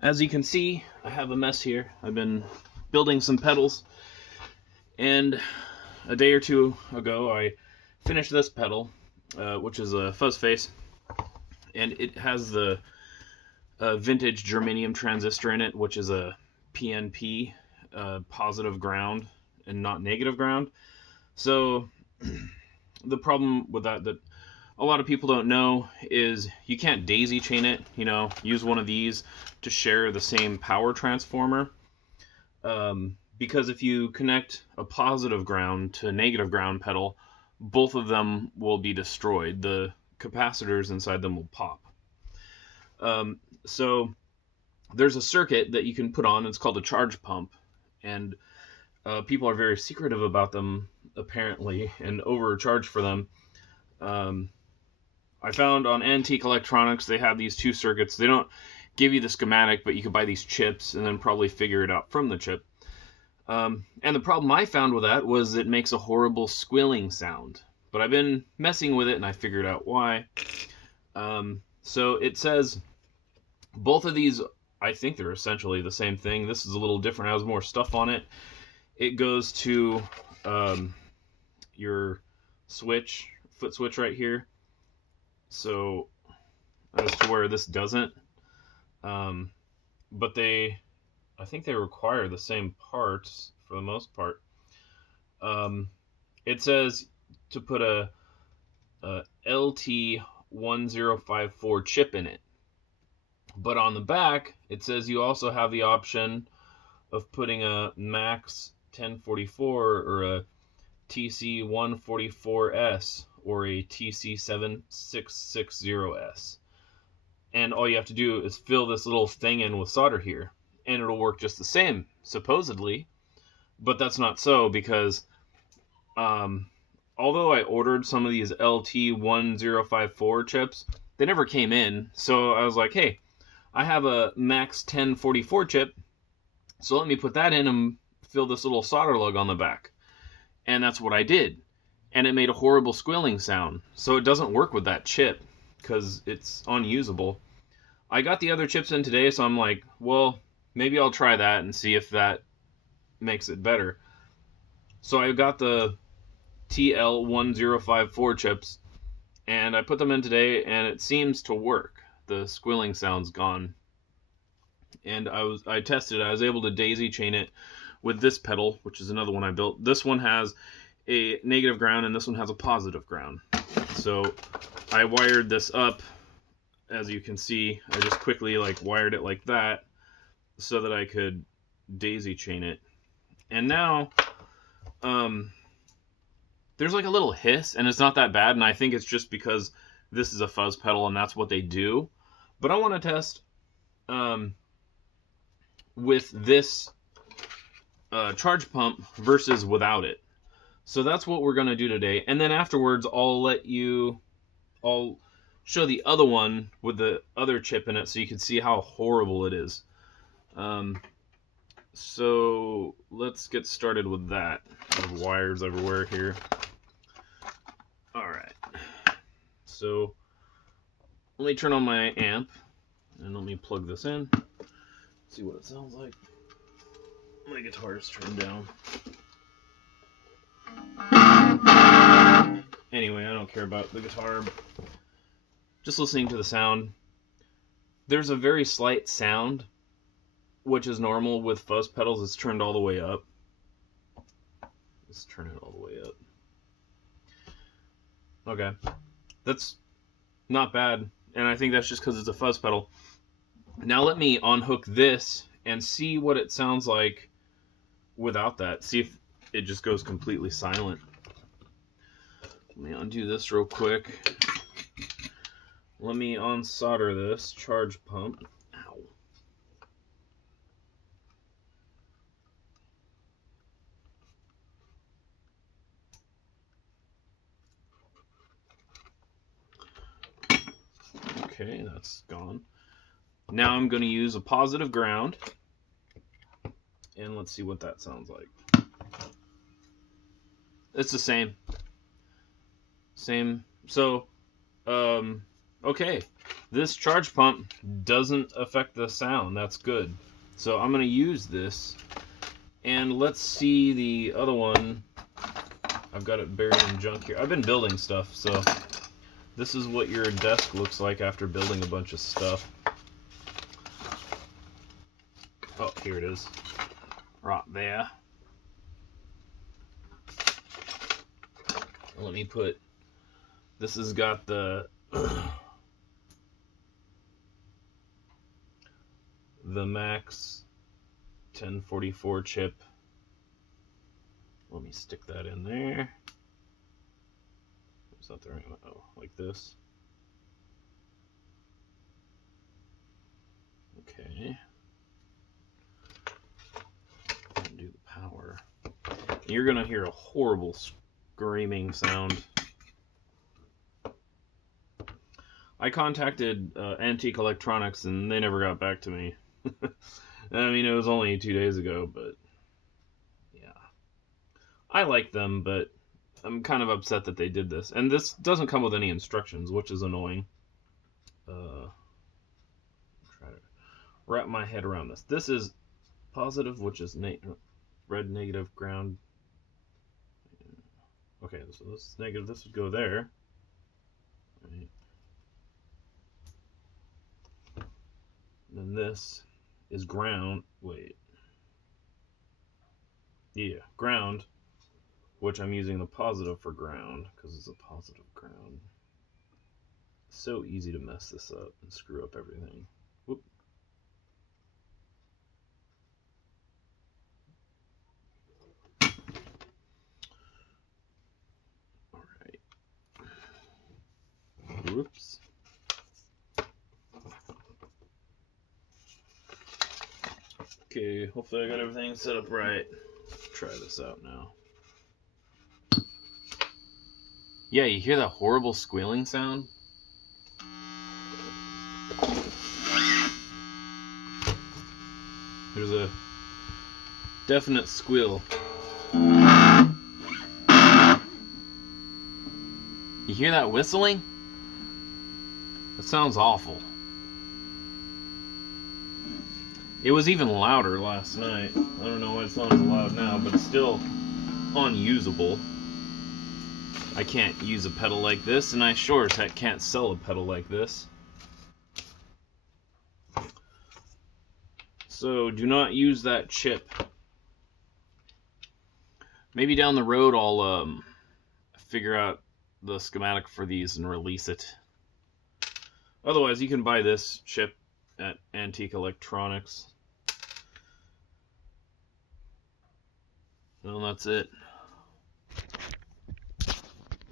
As you can see, I have a mess here. I've been building some pedals, and a day or two ago I finished this pedal, which is a fuzz face, and it has the vintage germanium transistor in it, which is a PNP, positive ground and not negative ground. So the problem with that a lot of people don't know is you can't daisy chain it, use one of these to share the same power transformer. Because if you connect a positive ground to a negative ground pedal, both of them will be destroyed. The capacitors inside them will pop. So there's a circuit that you can put on. It's called a charge pump, and people are very secretive about them, apparently, and overcharge for them. I found on Antique Electronics they have these two circuits. They don't give you the schematic, but you can buy these chips and then probably figure it out from the chip. And the problem I found with that was it makes a horrible squealing sound. But I've been messing with it and I figured out why. So it says both of these, I think they're essentially the same thing. This is a little different, it has more stuff on it. It goes to your switch, foot switch right here. So as to where this doesn't. But I think they require the same parts for the most part. It says to put a LT1054 chip in it. But on the back, it says you also have the option of putting a Max 1044 or a TC144S or a TC7660S. And all you have to do is fill this little thing in with solder here, and it'll work just the same, supposedly. But that's not so, because although I ordered some of these LT1054 chips, they never came in. So I was like, hey, I have a Max 1044 chip, so let me put that in and fill this little solder lug on the back. And that's what I did. And it made a horrible squealing sound. So it doesn't work with that chip because it's unusable. I got the other chips in today, so I'm like, well, maybe I'll try that and see if that makes it better. So I got the TL1054 chips, and I put them in today, and it seems to work. The squealing sound's gone. And I tested it. I was able to daisy chain it with this pedal, which is another one I built. This one has a negative ground, and this one has a positive ground. So I wired this up. As you can see, I just quickly wired it like that so that I could daisy chain it. And now there's like a little hiss, and it's not that bad, and I think it's just because this is a fuzz pedal and that's what they do. But I want to test with this charge pump versus without it. So that's what we're going to do today. And then afterwards, I'll show the other one with the other chip in it so you can see how horrible it is. So let's get started with that. I have wires everywhere here. Alright. So let me turn on my amp and let me plug this in. See what it sounds like. My guitar is turned down. Anyway, I don't care about the guitar. Just listening to the sound. There's a very slight sound, which is normal with fuzz pedals. It's turned all the way up. Let's turn it all the way up. Okay. That's not bad. And I think that's just because it's a fuzz pedal. Now let me unhook this and see what it sounds like without that. See if it just goes completely silent. Let me undo this real quick. Let me unsolder this charge pump. Ow. Okay, that's gone. Now I'm going to use a positive ground. And let's see what that sounds like. It's the same. So, okay. this charge pump doesn't affect the sound. That's good. So I'm going to use this. And let's see the other one. I've got it buried in junk here. I've been building stuff, so this is what your desk looks like after building a bunch of stuff. Oh, here it is. Right there. Let me put... This has got the... the Max 1044 chip. Let me stick that in there. Is that the right one? Oh, like this. Okay. Do the power. You're gonna hear a horrible screaming sound. I contacted Antique Electronics and they never got back to me. I mean, it was only 2 days ago, but yeah. I like them, but I'm kind of upset that they did this. And this doesn't come with any instructions, which is annoying. Try to wrap my head around this. This is positive, which is red, negative, ground. Okay, so this is negative. This would go there. Right. Then this is ground. Wait. Yeah, ground, which I'm using the positive for ground because it's a positive ground. It's so easy to mess this up and screw up everything. Whoop. All right. Whoops. Okay, hopefully I got everything set up right. Let's try this out now. Yeah, you hear that horrible squealing sound? There's a definite squeal. You hear that whistling? That sounds awful. It was even louder last night. I don't know why it's not as loud now, but it's still unusable. I can't use a pedal like this, and I sure as heck can't sell a pedal like this. So do not use that chip. Maybe down the road I'll figure out the schematic for these and release it. Otherwise, you can buy this chip at Antique Electronics. Well, that's it.